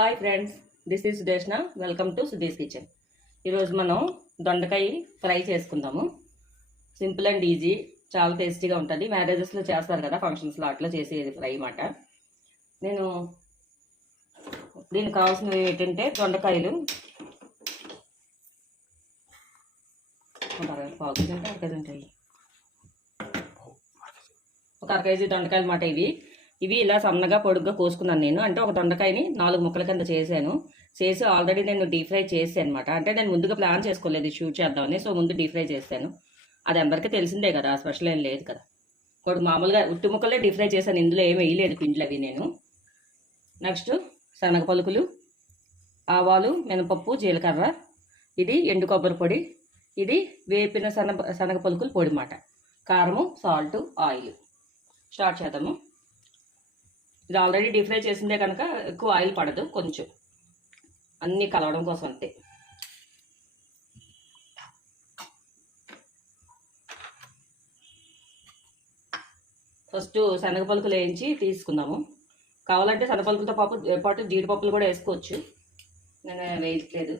Hi friends, this is Sudeshna. Welcome to Sudhi's kitchen. ఈరోజు మనం దొండకాయ ఫ్రై చేసుకుందాము. సింపుల్ అండ్ ఈజీ, చాలా టేస్టీగా ఉంటుంది. మ్యారేజెస్లో చేస్తారు కదా, ఫంక్షన్స్లో అట్లా చేసేది ఫ్రై అన్నమాట. నేను దీనికి కావాల్సినవి ఏంటంటే దొండకాయలు ఒక అర కేజీ దొండకాయలు అన్నమాట. ఇవి ఇలా సన్నగా పొడుగ్గా కోసుకున్నాను నేను. అంటే ఒక దొండకాయని 4 ముక్కల కింద చేసి ఆల్రెడీ నేను డీప్ ఫ్రై చేసాను అనమాట. అంటే నేను ముందుగా ప్లాన్ చేసుకోలేదు షూట్ చేద్దామని, సో ముందు డీప్ ఫ్రై చేశాను. అది అందరికీ తెలిసిందే కదా, స్పెషల్ ఏం లేదు కదా. ఇప్పుడు మామూలుగా ఉట్టి ముక్కలే డీప్ ఫ్రై చేశాను, ఇందులో ఏమి వేయలేదు పిండిలు అవి నేను. నెక్స్ట్ శనగ పలుకులు, ఆవాలు, మినపప్పు, జీలకర్ర, ఇది ఎండు కొబ్బరి పొడి, ఇది వేపిన శనగ పలుకులు పొడి అన్నమాట. కారము, సాల్ట్, ఆయిల్. స్టార్ట్ చేద్దాము. ఇది ఆల్రెడీ డీప్ ఫ్రై చేసిందే కనుక ఎక్కువ ఆయిల్ పడదు, కొంచెం అన్నీ కలవడం కోసం అంతే. ఫస్ట్ శనగ పలుకులు వేయించి తీసుకుందాము. కావాలంటే శనగపలుకులతో పాటు జీడిపప్పులు కూడా వేసుకోవచ్చు, నేను వేయట్లేదు.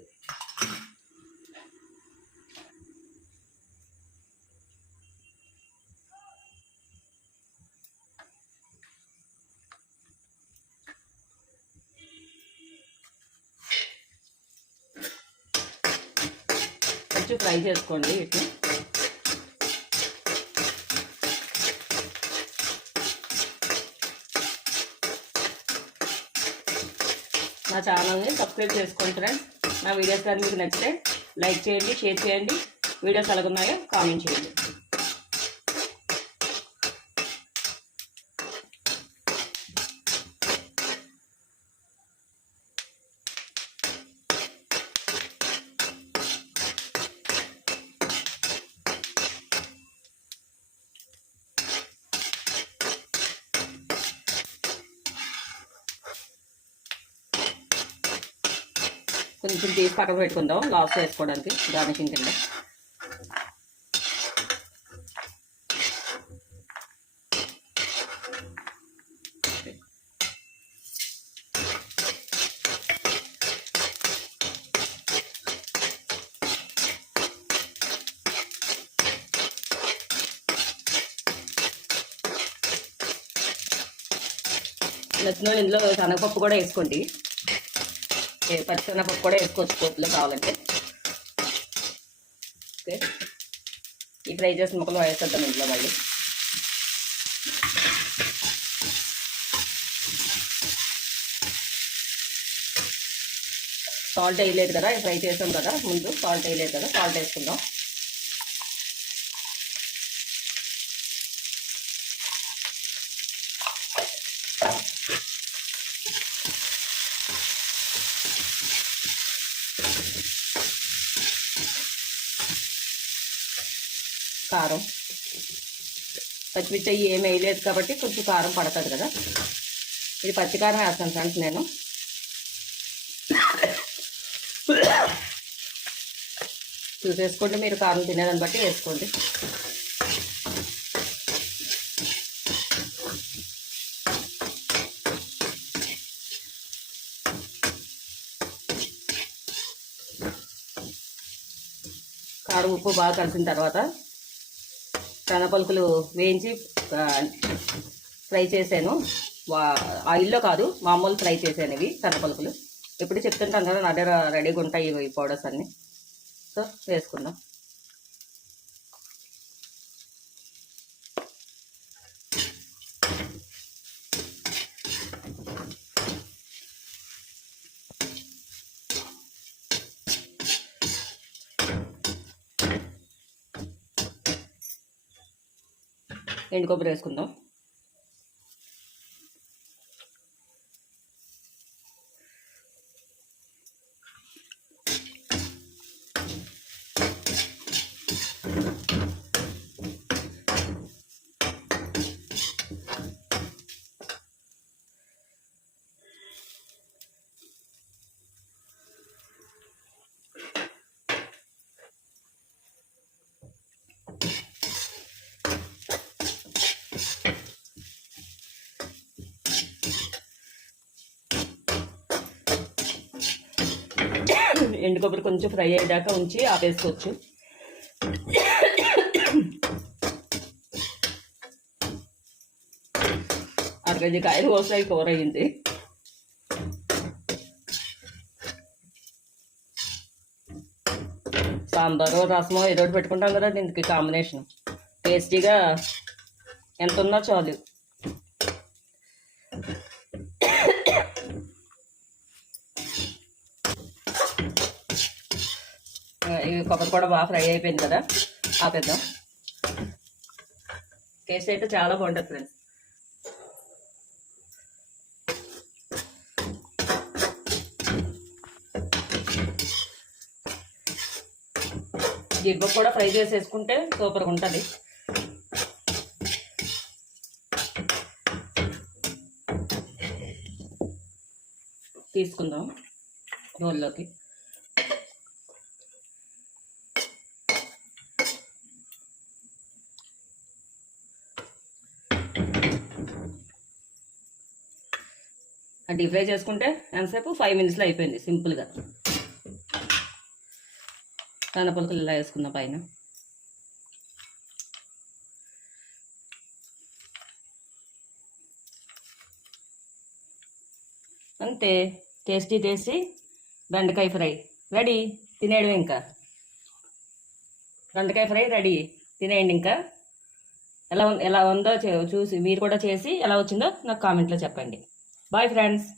కొంచెం ఫ్రై చేసుకోండి ఇట్లా. నా ఛానల్ని సబ్స్క్రైబ్ చేసుకోండి ఫ్రెండ్స్. నా వీడియోస్ కానీ మీకు నచ్చితే లైక్ చేయండి, షేర్ చేయండి. వీడియోస్ ఎలాగున్నాయో కామెంట్ చేయండి. కొంచెం తీసి పక్కన పెట్టుకుందాం లాస్ట్ వేసుకోవడానికి, గార్నిషింగ్ కింద. నచ్చిన ఇందులో శనగపప్పు కూడా వేసుకోండి, పచ్చిశనగపప్పు కూడా వేసుకోవచ్చు పోపులో కావాలంటే. ఓకే, ఈ ఫ్రై చేసిన ముక్కలు వేసేద్దాం ఇంట్లో. మళ్ళీ సాల్ట్ వేయలేదు కదా, ఫ్రై చేసాం కదా ముందు, సాల్ట్ వేయలేదు కదా, సాల్ట్ వేసుకుందాం. కారం, పచ్చిమిర్చి ఏమి వేయలేదు కాబట్టి కొంచెం కారం పడుతుంది కదా. ఇది పచ్చికారం వేస్తాను ఫ్రెండ్స్ నేను. చూసేసుకోండి, మీరు కారం తినేదాన్ని బట్టి వేసుకోండి. కారం ఉప్పు బాగా కలిసిన తర్వాత శనగపలుకులు వేయించి ఫ్రై చేశాను. ఆయిల్లో కాదు, మామూలు ఫ్రై చేశాను ఇవి శనగపలుకులు. ఎప్పుడు చెప్తుంటాను కదా, నా దగ్గర రెడీగా ఉంటాయి ఈ పౌడర్స్ అన్నీ. సో వేసుకుందాం. ఎండు కొబ్బరి వేసుకుందాం. ఎండు కొబ్బరి కొంచెం ఫ్రై అయ్యేదాకా ఉంచి ఆపేసుకోవచ్చు. అరకేజీ కాయలు కోసాయి, కూర అయింది. సాంబారు రసమో ఏదో ఒకటి పెట్టుకుంటాం కదా దీనికి కాంబినేషన్. టేస్టీగా ఎంత ఉన్నా చాలు. కొబ్బరి కూడా బాగా ఫ్రై అయిపోయింది కదా, ఆపేద్దాం. టేస్ట్ అయితే చాలా బాగుంటుంది ఫ్రెండ్స్. జీడిపప్పు కూడా ఫ్రై చేసేసుకుంటే సూపర్గా ఉంటుంది. తీసుకుందాం బౌల్లోకి. డీప్ ఫ్రై చేసుకుంటే ఎంతసేపు 5 minutesలో అయిపోయింది సింపుల్గా. కానపలుకులు ఇలా వేసుకుందాం పైన. అంతే, టేస్టీ బెండకాయ ఫ్రై రెడీ. తినేయడం ఇంకా. బెండకాయ ఫ్రై రెడీ, తినేయండి. ఇంకా ఎలా ఉందో చూసి మీరు కూడా చేసి ఎలా వచ్చిందో నాకు కామెంట్లో చెప్పండి. Bye friends.